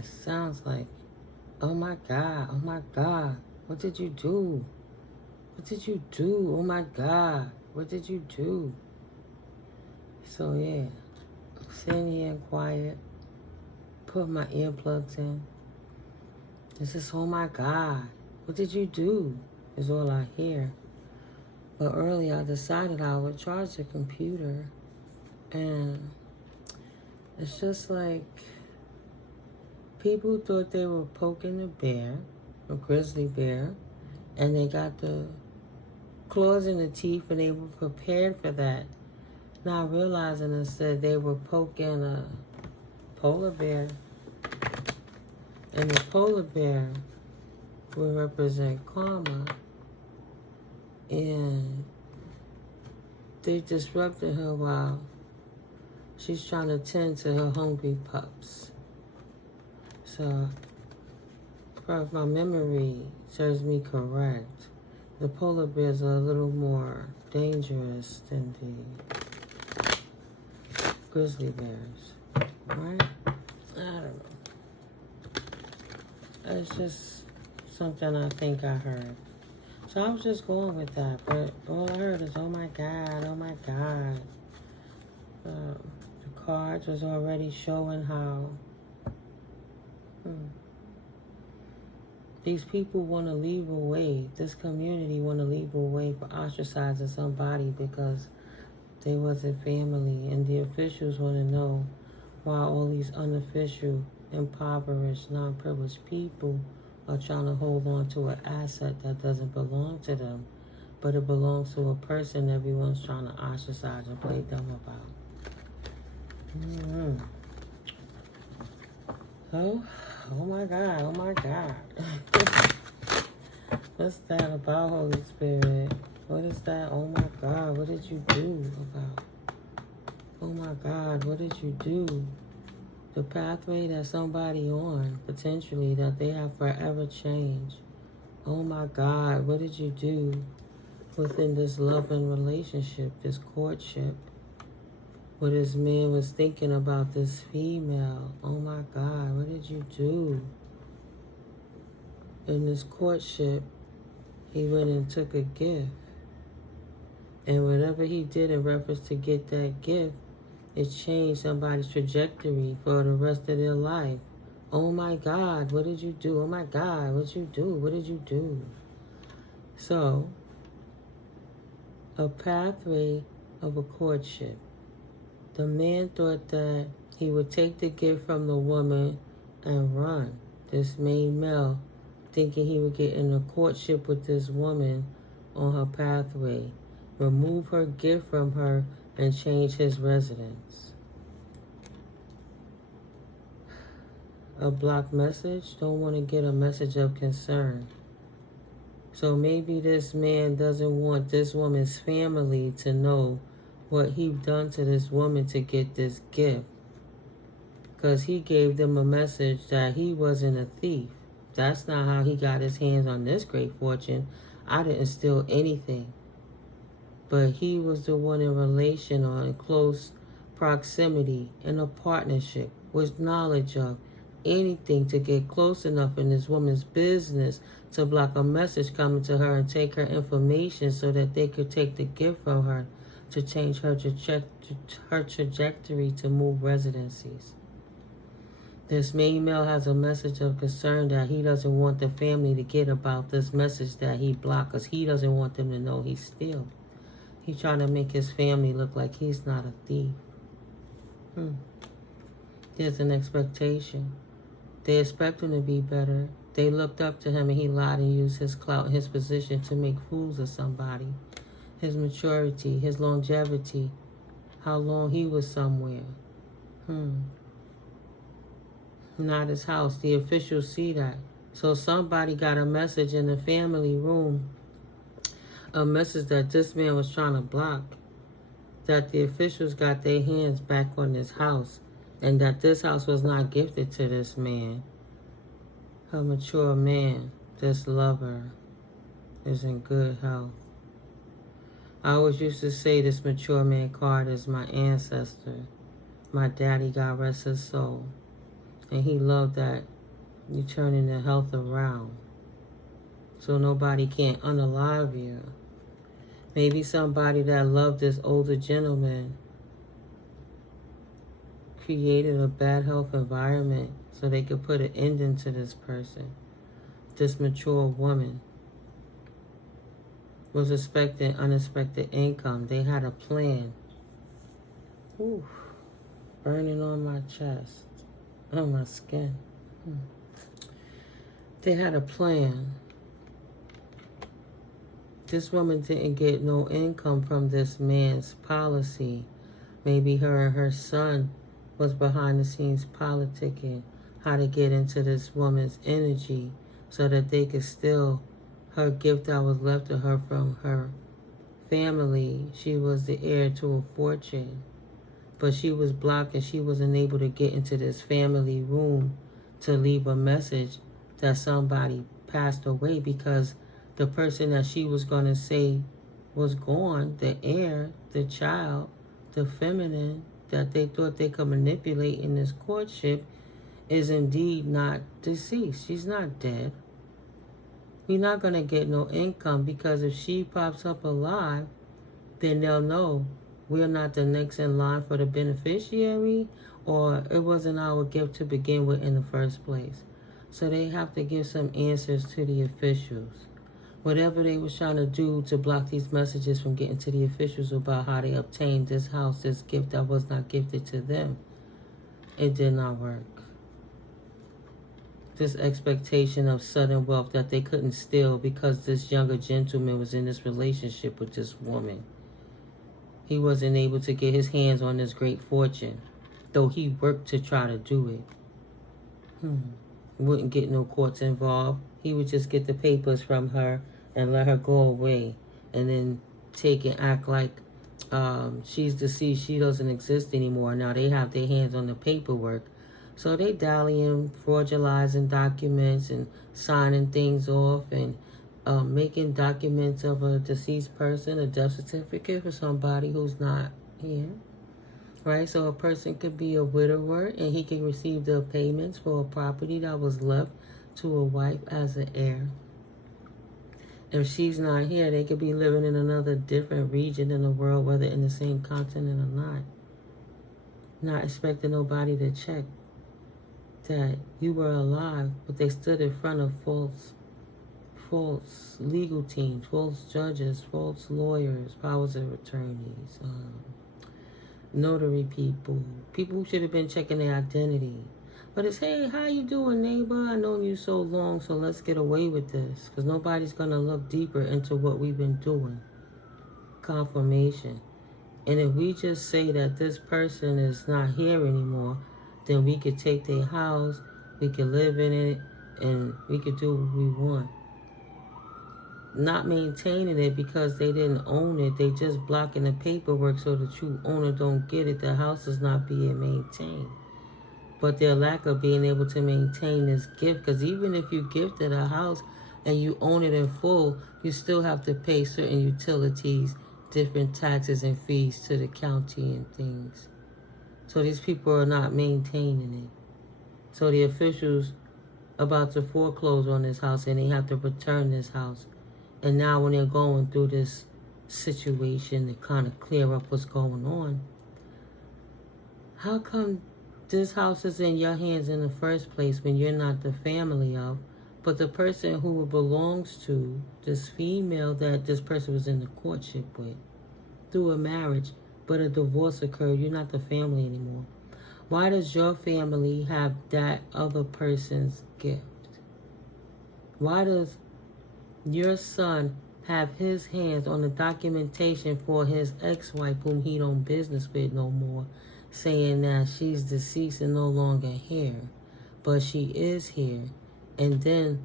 It sounds like, oh my God, what did you do? What did you do? Oh my God, what did you do? So yeah, I'm sitting here quiet, put my earplugs in. This is, oh my God, what did you do? Is all I hear. But earlier I decided I would charge the computer, and it's just like people thought they were poking a bear, a grizzly bear, and they got the claws in the teeth and they were prepared for that, not realizing instead they were poking a polar bear, and the polar bear will represent karma, and they disrupted her while she's trying to tend to her hungry pups. So, if my memory serves me correct, the polar bears are a little more dangerous than the grizzly bears, right? I don't know. It's just something I think I heard. So I was just going with that, but all I heard is, oh my God, oh my God. The cards was already showing how these people want to leave a way, this community want to leave a way for ostracizing somebody because they wasn't family, and the officials want to know why all these unofficial, impoverished, non-privileged people are trying to hold on to an asset that doesn't belong to them, but it belongs to a person everyone's trying to ostracize and play dumb about. Oh my God, oh my God. What's that about, Holy Spirit? What is that? Oh my God, what did you do about? Oh my God, what did you do? The pathway that somebody on, potentially, that they have forever changed. Oh my God, what did you do within this loving relationship, this courtship? What this man was thinking about this female. Oh my God, what did you do? In this courtship, he went and took a gift. And whatever he did in reference to get that gift, it changed somebody's trajectory for the rest of their life. Oh my God, what did you do? Oh my God, what did you do? What did you do? So, a pathway of a courtship. The man thought that he would take the gift from the woman and run. This main male, thinking he would get in a courtship with this woman on her pathway, remove her gift from her, and change his residence. A blocked message, don't want to get a message of concern. So maybe this man doesn't want this woman's family to know what he done to this woman to get this gift, because he gave them a message that he wasn't a thief. That's not how he got his hands on this great fortune. I didn't steal anything. But he was the one in relation or in close proximity, in a partnership, with knowledge of anything to get close enough in this woman's business to block a message coming to her and take her information so that they could take the gift from her to change her trajectory to move residencies. This main male has a message of concern that he doesn't want the family to get about this message that he blocked, because he doesn't want them to know he's still. He's trying to make his family look like he's not a thief. There's an expectation. They expect him to be better. They looked up to him and he lied and used his clout and his position to make fools of somebody. His maturity, his longevity, how long he was somewhere. Not his house. The officials see that. So somebody got a message in the family room, a message that this man was trying to block, that the officials got their hands back on this house, and that this house was not gifted to this man. A mature man, this lover, is in good health. I always used to say this mature man card is my ancestor, my daddy, God rest his soul. And he loved that you turning the health around. So nobody can't unalive you. Maybe somebody that loved this older gentleman created a bad health environment so they could put an ending to this person. This mature woman was expecting unexpected income. They had a plan. Ooh, burning on my chest, on my skin. They had a plan. This woman didn't get no income from this man's policy. Maybe her and her son was behind the scenes politicking how to get into this woman's energy so that they could steal her gift that was left to her from her family. She was the heir to a fortune, but she was blocked and she wasn't able to get into this family room to leave a message that somebody passed away, because the person that she was going to say was gone, the heir, the child, the feminine that they thought they could manipulate in this courtship, is indeed not deceased. She's not dead. We're not going to get no income, because if she pops up alive, then they'll know we're not the next in line for the beneficiary, or it wasn't our gift to begin with in the first place. So they have to give some answers to the officials. Whatever they was trying to do to block these messages from getting to the officials about how they obtained this house, this gift that was not gifted to them, it did not work. This expectation of sudden wealth that they couldn't steal because this younger gentleman was in this relationship with this woman. He wasn't able to get his hands on this great fortune, though he worked to try to do it. Wouldn't get no courts involved. He would just get the papers from her and let her go away, and then take and act like she's deceased. She doesn't exist anymore. Now they have their hands on the paperwork. So they dallying, fraudulizing documents and signing things off and making documents of a deceased person, a death certificate for somebody who's not here. Right? So a person could be a widower and he could receive the payments for a property that was left to a wife as an heir. If she's not here, they could be living in another different region in the world, whether in the same continent or not. Not expecting nobody to check that you were alive, but they stood in front of false legal teams, false judges, false lawyers, powers of attorneys, notary people who should have been checking their identity. But it's, hey, how you doing, neighbor? I known you so long, so let's get away with this, because nobody's going to look deeper into what we've been doing. Confirmation. And if we just say that this person is not here anymore, then we could take their house, we could live in it, and we could do what we want. Not maintaining it because they didn't own it, they just blocking the paperwork so the true owner don't get it. The house is not being maintained. But their lack of being able to maintain this gift, because even if you gifted a house and you own it in full, you still have to pay certain utilities, different taxes and fees to the county and things. So these people are not maintaining it. So the officials about to foreclose on this house and they have to return this house. And now when they're going through this situation to kind of clear up what's going on, how come this house is in your hands in the first place when you're not the family of, but the person who it belongs to, this female that this person was in the courtship with, through a marriage, but a divorce occurred, you're not the family anymore. Why does your family have that other person's gift? Why does your son have his hands on the documentation for his ex-wife, whom he don't business with no more, saying that she's deceased and no longer here, but she is here, and then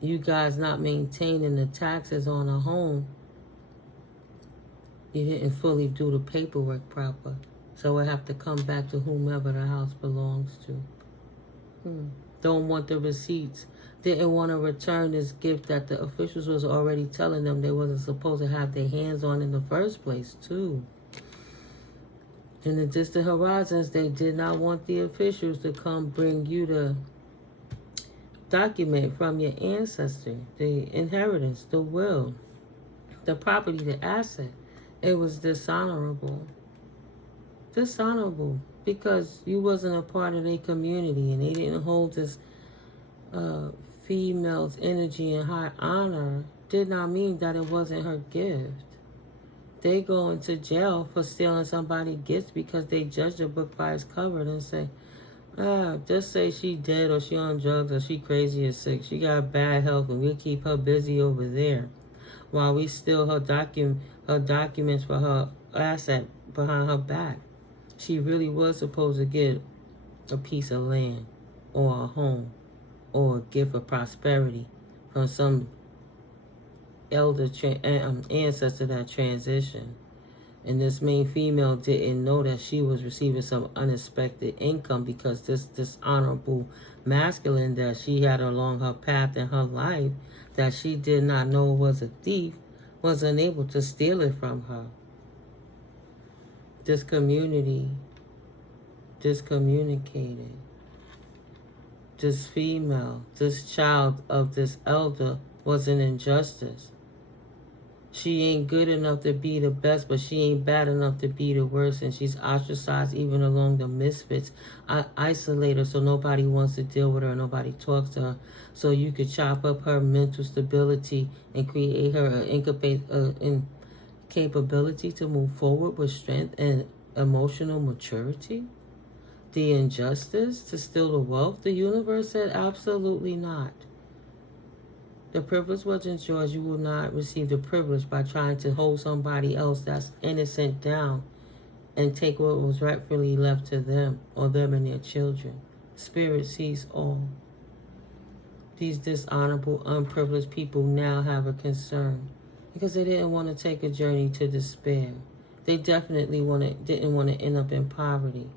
you guys not maintaining the taxes on a home? You didn't fully do the paperwork proper, so it have to come back to whomever the house belongs to. Don't want the receipts. Didn't want to return this gift that the officials was already telling them they wasn't supposed to have their hands on in the first place, too. In the distant horizons, they did not want the officials to come bring you the document from your ancestor, the inheritance, the will, the property, the asset. It was dishonorable. Dishonorable because you wasn't a part of their community and they didn't hold this female's energy in high honor. Did not mean that it wasn't her gift. They go into jail for stealing somebody's gifts because they judge a book by its cover and say, just say she dead or she on drugs or she crazy or sick. She got bad health and we keep her busy over there while we steal her documents for her asset behind her back. She really was supposed to get a piece of land or a home or a gift of prosperity from some elder ancestor that transitioned. And this main female didn't know that she was receiving some unexpected income because this dishonorable masculine that she had along her path in her life that she did not know was a thief was unable to steal it from her. This community discommunicated. This female, this child of this elder was an injustice. She ain't good enough to be the best, but she ain't bad enough to be the worst. And she's ostracized even along the misfits. I isolate her so nobody wants to deal with her. Nobody talks to her. So you could chop up her mental stability and create her an incapability to move forward with strength and emotional maturity. The injustice to steal the wealth. The universe said absolutely not. The privilege wasn't yours. You will not receive the privilege by trying to hold somebody else that's innocent down and take what was rightfully left to them or them and their children. Spirit sees all. These dishonorable, unprivileged people now have a concern because they didn't want to take a journey to despair. They definitely didn't want to end up in poverty.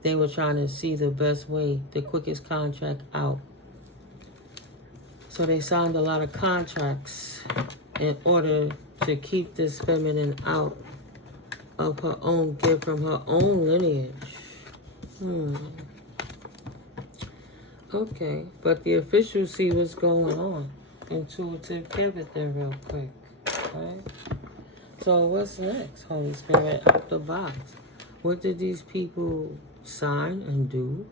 They were trying to see the best way, the quickest contract out. So they signed a lot of contracts in order to keep this feminine out of her own gift from her own lineage. Okay, but the officials see what's going on. Intuitive pivot there real quick. Right? So what's next, Holy Spirit, out the box? What did these people sign and do?